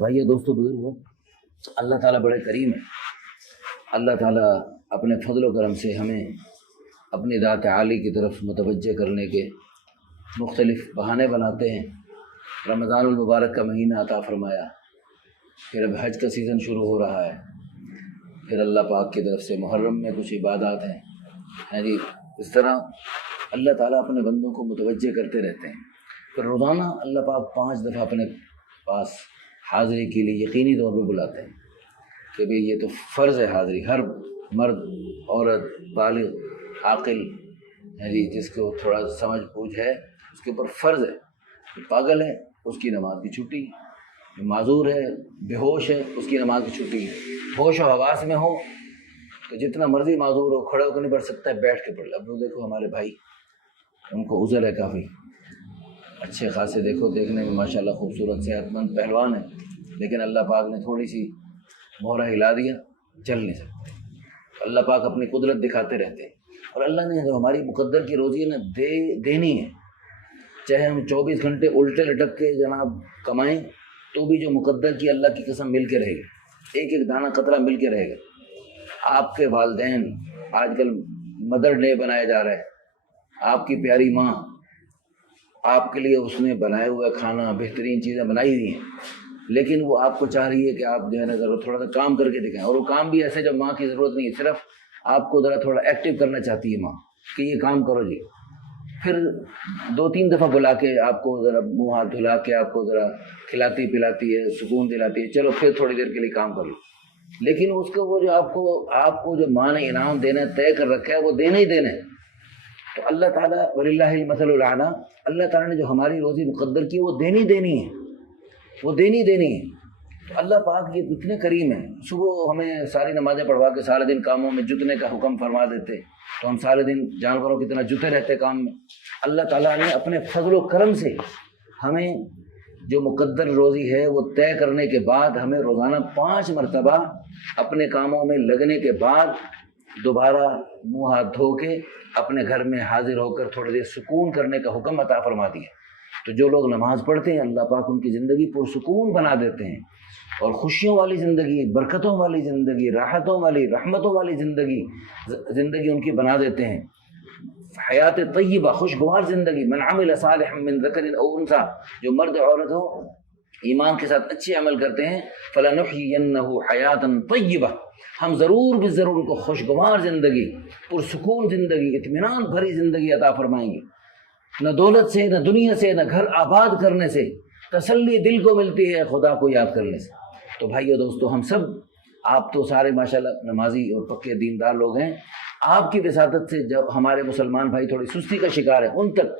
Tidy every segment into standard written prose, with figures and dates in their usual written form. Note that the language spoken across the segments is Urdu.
بھائی دوستو بزرگوں، اللہ تعالیٰ بڑے کریم ہے۔ اللہ تعالیٰ اپنے فضل و کرم سے ہمیں اپنی ذات عالی کی طرف متوجہ کرنے کے مختلف بہانے بناتے ہیں۔ رمضان المبارک کا مہینہ عطا فرمایا، پھر اب حج کا سیزن شروع ہو رہا ہے، پھر اللہ پاک کی طرف سے محرم میں کچھ عبادات ہیں جی۔ اس طرح اللہ تعالیٰ اپنے بندوں کو متوجہ کرتے رہتے ہیں۔ پھر روزانہ اللہ پاک 5 دفعہ اپنے پاس حاضری کے لیے یقینی طور پہ بلاتے ہیں کہ بھئی یہ تو فرض ہے حاضری، ہر مرد عورت بالغ عاقل جی جس کو تھوڑا سمجھ بوجھ ہے اس کے اوپر فرض ہے۔ جو پاگل ہے اس کی نماز کی چھٹی، جو معذور ہے بے ہوش ہے اس کی نماز کی چھٹی، ہوش و حواس میں ہو تو جتنا مرضی معذور ہو کھڑے ہو کے نہیں پڑھ سکتا ہے، بیٹھ کے پڑھ لے۔ اب دیکھو ہمارے بھائی ان کو عذر ہے، کافی اچھے خاصے دیکھو دیکھنے میں ماشاءاللہ خوبصورت صحت مند پہلوان ہیں، لیکن اللہ پاک نے تھوڑی سی مہرہ ہلا دیا، چل نہیں سکتے۔ اللہ پاک اپنی قدرت دکھاتے رہتے ہیں، اور اللہ نے جو ہماری مقدر کی روزی ہے نا دینی ہے، چاہے ہم 24 گھنٹے الٹے لٹک کے جناب کمائیں تو بھی جو مقدر کی اللہ کی قسم مل کے رہے گی، ایک ایک دانہ قطرہ مل کے رہے گا۔ آپ کے والدین، آج کل مدر ڈے بنایا جا رہا ہے، آپ کی پیاری ماں آپ کے لیے اس نے بنائے ہوئے کھانا بہترین چیزیں بنائی ہوئی ہیں، لیکن وہ آپ کو چاہ رہی ہے کہ آپ جو ہے نا ذرا تھوڑا سا کام کر کے دکھائیں، اور وہ کام بھی ایسے جب ماں کی ضرورت نہیں ہے، صرف آپ کو ذرا تھوڑا ایکٹیو کرنا چاہتی ہے ماں کہ یہ کام کرو جی۔ پھر 2-3 دفعہ بلا کے آپ کو ذرا منہ ہاتھ دھلا کے آپ کو ذرا کھلاتی پلاتی ہے، سکون دلاتی ہے، چلو پھر تھوڑی دیر کے لیے کام کر لو۔ لیکن اس کو وہ جو آپ کو جو ماں نے انعام دینا طے کر رکھا ہے وہ دینا ہی دینا ہے۔ تو اللہ تعالیٰ وللہ المثل الاعلیٰ، اللہ تعالیٰ نے جو ہماری روزی مقدر کی وہ دینی ہے، وہ دینی ہے۔ تو اللہ پاک یہ کتنے کریم ہیں، صبح ہمیں ساری نمازیں پڑھوا کے سارے دن کاموں میں جتنے کا حکم فرما دیتے، تو ہم سارے دن جانوروں کی طرح جتے رہتے کام میں۔ اللہ تعالیٰ نے اپنے فضل و کرم سے ہمیں جو مقدر روزی ہے وہ طے کرنے کے بعد ہمیں روزانہ 5 مرتبہ اپنے کاموں میں لگنے کے بعد دوبارہ منہ ہاتھ دھو کے اپنے گھر میں حاضر ہو کر تھوڑی دیر سکون کرنے کا حکم عطا فرما دیا۔ تو جو لوگ نماز پڑھتے ہیں اللہ پاک ان کی زندگی پرسکون بنا دیتے ہیں، اور خوشیوں والی زندگی، برکتوں والی زندگی، راحتوں والی، رحمتوں والی زندگی ان کی بنا دیتے ہیں۔ حیات طیبہ، خوشگوار زندگی۔ من عمل صالحا من ذکر او انثی، جو مرد عورت ہو ایمان کے ساتھ اچھے عمل کرتے ہیں، فلنحیینہ حیاتا طیبہ، ہم ضرور ان کو خوشگوار زندگی، پرسکون زندگی، اطمینان بھری زندگی عطا فرمائیں گے۔ نہ دولت سے، نہ دنیا سے، نہ گھر آباد کرنے سے، تسلی دل کو ملتی ہے خدا کو یاد کرنے سے۔ تو بھائیو دوستو، ہم سب، آپ تو سارے ماشاءاللہ نمازی اور پکے دیندار لوگ ہیں، آپ کی وساطت سے جب ہمارے مسلمان بھائی تھوڑی سستی کا شکار ہیں ان تک،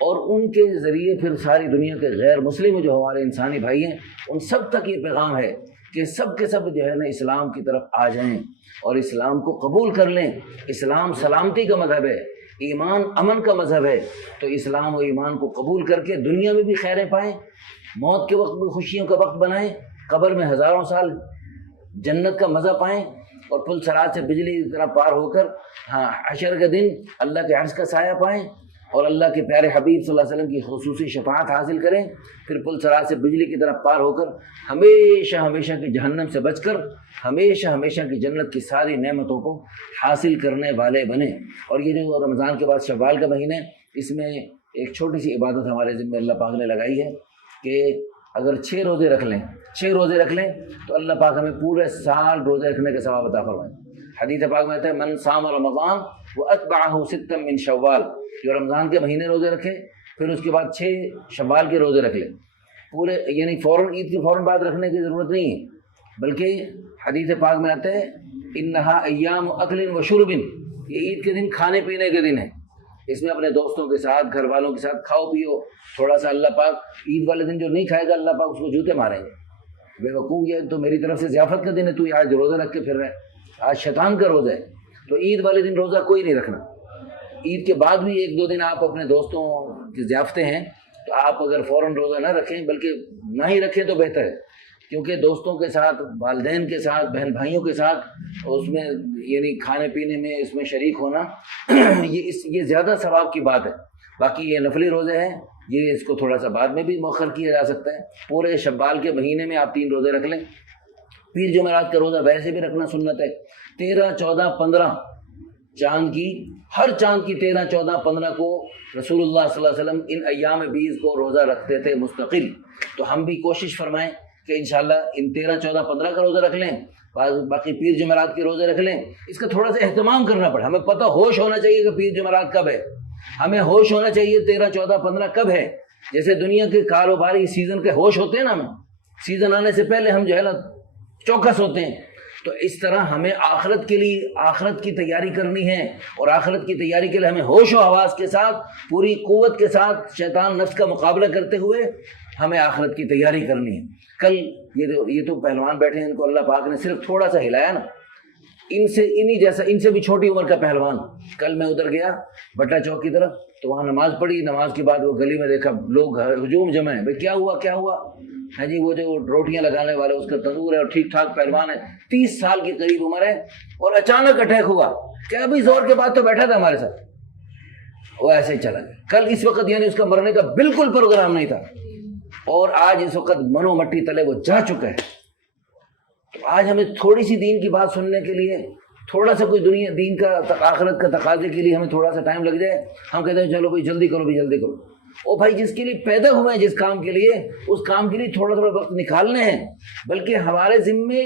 اور ان کے ذریعے پھر ساری دنیا کے غیر مسلم جو ہمارے انسانی بھائی ہیں ان سب تک یہ پیغام ہے کہ سب کے سب جو ہے نا اسلام کی طرف آ جائیں اور اسلام کو قبول کر لیں۔ اسلام سلامتی کا مذہب ہے، ایمان امن کا مذہب ہے، تو اسلام و ایمان کو قبول کر کے دنیا میں بھی خیریں پائیں، موت کے وقت بھی خوشیوں کا وقت بنائیں، قبر میں ہزاروں سال جنت کا مزہ پائیں، اور پل صراط سے بجلی کی طرح پار ہو کر حشر کے دن اللہ کے عرش کا سایہ پائیں، اور اللہ کے پیارے حبیب صلی اللہ علیہ وسلم کی خصوصی شفاعت حاصل کریں، پھر پل صراط سے بجلی کی طرح پار ہو کر ہمیشہ کی جہنم سے بچ کر ہمیشہ کی جنت کی ساری نعمتوں کو حاصل کرنے والے بنیں۔ اور یہ جو رمضان کے بعد شوال کا مہینہ ہے، اس میں ایک چھوٹی سی عبادت ہمارے ذمہ اللہ پاک نے لگائی ہے کہ اگر 6 روزے رکھ لیں تو اللہ پاک ہمیں پورے سال روزے رکھنے کا ثواب عطا فرمائیں۔ حدیث پاک میں آتا ہے من صام رمضان واتبعہ ستا من شوال، جو رمضان کے مہینے روزے رکھے پھر اس کے بعد 6 شوال کے روزے رکھ لیں، پورے یعنی فوراً عید کے فوراً بعد رکھنے کی ضرورت نہیں ہے، بلکہ حدیث پاک میں آتا ہے انہا ایام اکل و شرب، یہ عید کے دن کھانے پینے کے دن ہے، اس میں اپنے دوستوں کے ساتھ گھر والوں کے ساتھ کھاؤ پیو تھوڑا سا۔ اللہ پاک عید والے دن جو نہیں کھائے گا اللہ پاک اس کو جوتے ماریں گے، بے وقوف یہ تو میری طرف سے ضیافت کا دن ہے، تو آج روزہ رکھ کے پھر رہے، آج شیطان کا روزہ ہے، تو عید والے دن روزہ کوئی نہیں رکھنا۔ عید کے بعد بھی 1-2 دن آپ اپنے دوستوں کی ضیافتیں ہیں تو آپ اگر فوراً روزہ نہ رکھیں بلکہ نہ ہی رکھیں تو بہتر ہے، کیونکہ دوستوں کے ساتھ، والدین کے ساتھ، بہن بھائیوں کے ساتھ اس میں یعنی کھانے پینے میں اس میں شریک ہونا یہ زیادہ ثواب کی بات ہے۔ باقی یہ نفلی روزے ہیں یہ اس کو تھوڑا سا بعد میں بھی مؤخر کیا جا سکتا ہے. پورے شوال کے مہینے میں آپ 3 روزے رکھ لیں. پیر جمعرات کا روزہ ویسے بھی رکھنا سنت ہے. 13, 14, 15 چاند کی، ہر چاند کی 13, 14, 15 کو رسول اللہ صلی اللہ علیہ وسلم ان ایام 20 کو روزہ رکھتے تھے مستقل. تو ہم بھی کوشش فرمائیں کہ انشاءاللہ ان 13, 14, 15 کا روزہ رکھ لیں، باقی پیر جمعرات کے روزے رکھ لیں. اس کا تھوڑا سا اہتمام کرنا پڑے. ہمیں پتہ ہوش ہونا چاہیے کہ پیر جمعرات کب ہے، ہمیں ہوش ہونا چاہیے 13, 14, 15 کب ہے. جیسے دنیا کے کاروباری سیزن کے ہوش ہوتے ہیں نا، ہمیں سیزن آنے سے پہلے ہم جو ہے نا چوکس ہوتے ہیں. تو اس طرح ہمیں آخرت کے لیے آخرت کی تیاری کرنی ہے، اور آخرت کی تیاری کے لیے ہمیں ہوش و حواس کے ساتھ پوری قوت کے ساتھ شیطان نفس کا مقابلہ کرتے ہوئے ہمیں آخرت کی تیاری کرنی ہے. کل یہ تو پہلوان بیٹھے ہیں، ان کو اللہ پاک نے صرف تھوڑا سا ہلایا نا، ان سے بھی چھوٹی عمر کا پہلوان. کل میں ادھر گیا بٹا چوک کی طرف، تو وہاں نماز پڑھی. نماز کے بعد وہ گلی میں دیکھا لوگ ہجوم جمع ہیں. بھائی کیا ہوا ہے جی؟ وہ جو روٹیاں لگانے والا اس کا تندور ہے اور ٹھیک ٹھاک پہلوان ہے، 30 سال کے قریب عمر ہے، اور اچانک اٹیک ہوا. کیا ابھی زور کے بعد تو بیٹھا تھا ہمارے ساتھ، وہ ایسے ہی چلا گیا. کل اس وقت یعنی اس کا مرنے کا بالکل پروگرام نہیں تھا، اور آج اس وقت منو مٹی تلے وہ جا چکا ہے. تو آج ہمیں تھوڑی سی دین کی بات سننے کے لیے، تھوڑا سا کوئی دنیا دین کا آخرت کا تقاضے کے لیے ہمیں تھوڑا سا ٹائم لگ جائے، ہم کہتے ہیں چلو بھائی جلدی کرو. او بھائی، جس کے لیے پیدا ہوئے ہیں جس کام کے لیے، اس کام کے لیے تھوڑا وقت نکالنے ہیں. بلکہ ہمارے ذمے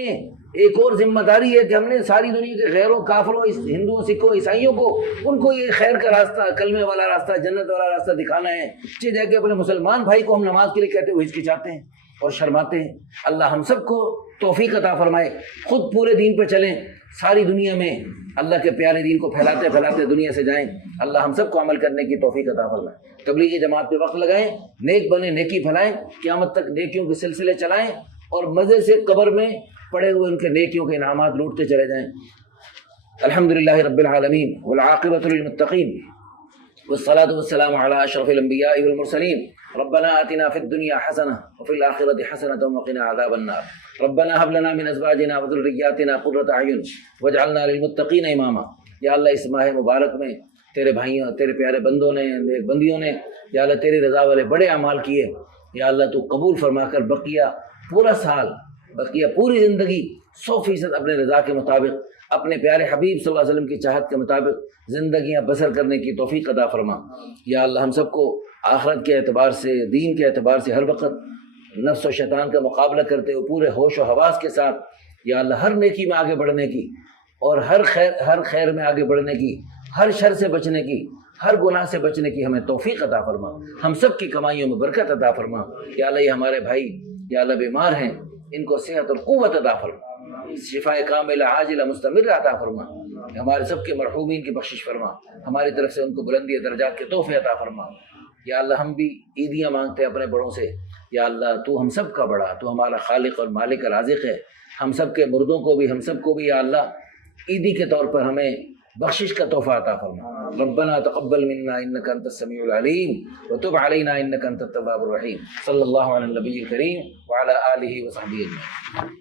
ایک اور ذمہ داری ہے کہ ہم نے ساری دنیا کے غیروں، کافروں، ہندوؤں، سکھوں، عیسائیوں کو، ان کو یہ خیر کا راستہ، کلمے والا راستہ، جنت والا راستہ دکھانا ہے. جا کے اپنے مسلمان بھائی کو ہم نماز کے لیے کہتے ہوئے ہچکچاتے ہیں اور شرماتے ہیں. اللہ ہم سب کو توفیق عطا فرمائے، خود پورے دین پہ چلیں، ساری دنیا میں اللہ کے پیارے دین کو پھیلاتے دنیا سے جائیں. اللہ ہم سب کو عمل کرنے کی توفیق عطا فرمائے. تبلیغی جماعت پہ وقت لگائیں، نیک بنیں، نیکی پھیلائیں، قیامت تک نیکیوں کے سلسلے چلائیں، اور مزے سے قبر میں پڑے ہوئے ان کے نیکیوں کے انعامات لوٹتے چلے جائیں. الحمدللہ رب العالمین والعاقبۃ للمتقین والصلاة والسلام على اشرف الانبیاء والمرسلین. ربنا آتنا فی الدنیا حسنہ وفی الآخرۃ حسنۃ وقنا عذاب النار. ربنا هب لنا من ازواجنا وذرریاتنا قرۃ اعین واجعلنا للمتقین اماما. یا اللہ اس ماہ مبارک میں تیرے بھائیوں، تیرے پیارے بندوں نے، نیک بندیوں نے یا اللہ تیری رضا والے بڑے اعمال کیے. یا اللہ تو قبول فرما کر بقیہ پورا سال، بقیہ پوری زندگی 100% اپنے رضا کے مطابق، اپنے پیارے حبیب صلی اللہ علیہ وسلم کی چاہت کے مطابق زندگیاں بسر کرنے کی توفیق عطا فرما. یا اللہ ہم سب کو آخرت کے اعتبار سے، دین کے اعتبار سے ہر وقت نفس و شیطان کا مقابلہ کرتے ہوئے پورے ہوش و حواس کے ساتھ یا اللہ ہر نیکی میں آگے بڑھنے کی، اور ہر خیر میں آگے بڑھنے کی، ہر شر سے بچنے کی، ہر گناہ سے بچنے کی ہمیں توفیق عطا فرما. ہم سب کی کمائیوں میں برکت عطا فرما. یا اللہ یہ ہمارے بھائی یا اللہ بیمار ہیں، ان کو صحت اور قوت عطا فرما، شفاء کاملہ عاجلہ مستمرہ عطا فرما. ہمارے سب کے مرحومین کی بخشش فرما، ہماری طرف سے ان کو بلندی درجات کے تحفے عطا فرما. یا اللہ ہم بھی عیدیاں مانگتے ہیں اپنے بڑوں سے. یا اللہ تو ہم سب کا بڑا، تو ہمارا خالق اور مالک رازق ہے. ہم سب کے مردوں کو بھی، ہم سب کو بھی یا اللہ عیدی کے طور پر ہمیں بخشش کا تحفہ عطا فرما. ربنا تقبل منا انك انت السميع العليم وتب علينا انك انت التواب الرحيم. صلی اللہ علی النبی الکریم وعلى آلہ وصحبہ اجمعین.